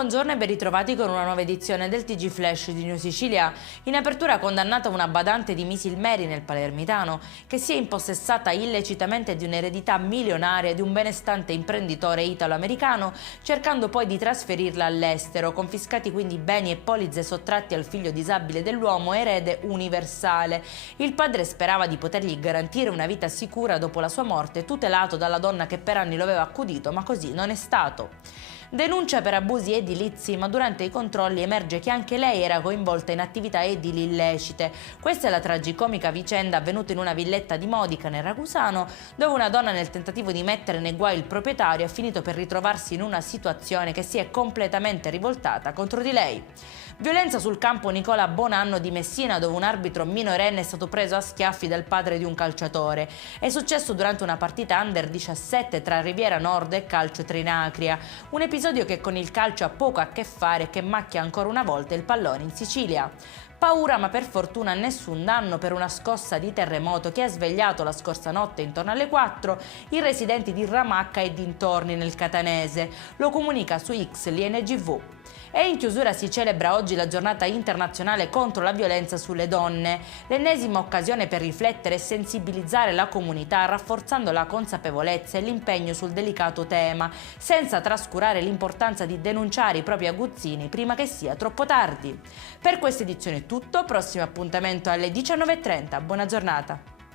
buongiorno e ben ritrovati con una nuova edizione del TG Flash di New Sicilia. In apertura condannata una badante di Misilmeri nel Palermitano che si è impossessata illecitamente di un'eredità milionaria di un benestante imprenditore italo-americano, cercando poi di trasferirla all'estero, confiscati quindi beni e polizze sottratti al figlio disabile dell'uomo, erede universale. Il padre sperava di potergli garantire una vita sicura dopo la sua morte, tutelato dalla donna che per anni lo aveva accudito, ma così non è stato. Denuncia per abusi edilizi, ma durante i controlli emerge che anche lei era coinvolta in attività edili illecite. Questa è la tragicomica vicenda avvenuta in una villetta di Modica nel Ragusano, dove una donna, nel tentativo di mettere nei guai il proprietario, ha finito per ritrovarsi in una situazione che si è completamente rivoltata contro di lei. Violenza sul campo Nicola Bonanno di Messina, dove un arbitro minorenne è stato preso a schiaffi dal padre di un calciatore. È successo durante una partita under 17 tra Riviera Nord e Calcio Trinacria, un episodio che con il calcio ha poco a che fare e che macchia ancora una volta il pallone in Sicilia. Paura, ma per fortuna nessun danno per una scossa di terremoto che ha svegliato la scorsa notte intorno alle 4 i residenti di Ramacca e dintorni nel Catanese. Lo comunica su X l'INGV. E in chiusura si celebra oggi la giornata internazionale contro la violenza sulle donne, l'ennesima occasione per riflettere e sensibilizzare la comunità, rafforzando la consapevolezza e l'impegno sul delicato tema, senza trascurare l'importanza di denunciare i propri aguzzini prima che sia troppo tardi. Per questa edizione è tutto, prossimo appuntamento alle 19:30, buona giornata!